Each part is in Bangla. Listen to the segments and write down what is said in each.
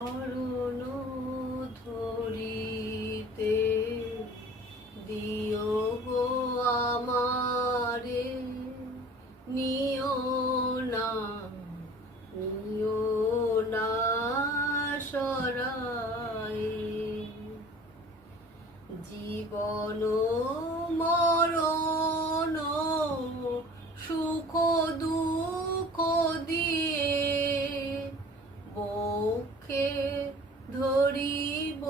চরণ ধরিতে দিও গো আমারে, নিও না সরায়ে। জীবন মরণ সুখ দুঃখ দিয়ে বক্ষে ধরিব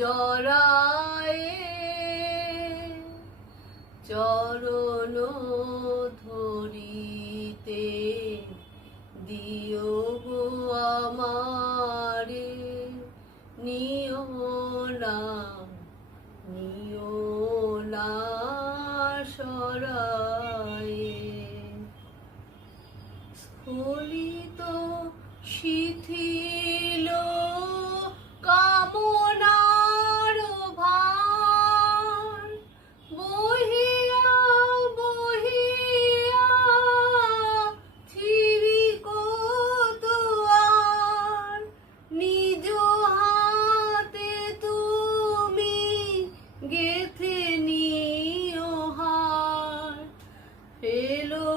জড়ায়ে। চরণ ধরিতে দিও গো আমারে, নিও না সরায়ে। স্খলিত শিথিল কামনার ভার, বহিয়া বহিয়া ছিড়িক দুয়ার, নিজ হাতে তুমি গেথে নিও হার। ফেলো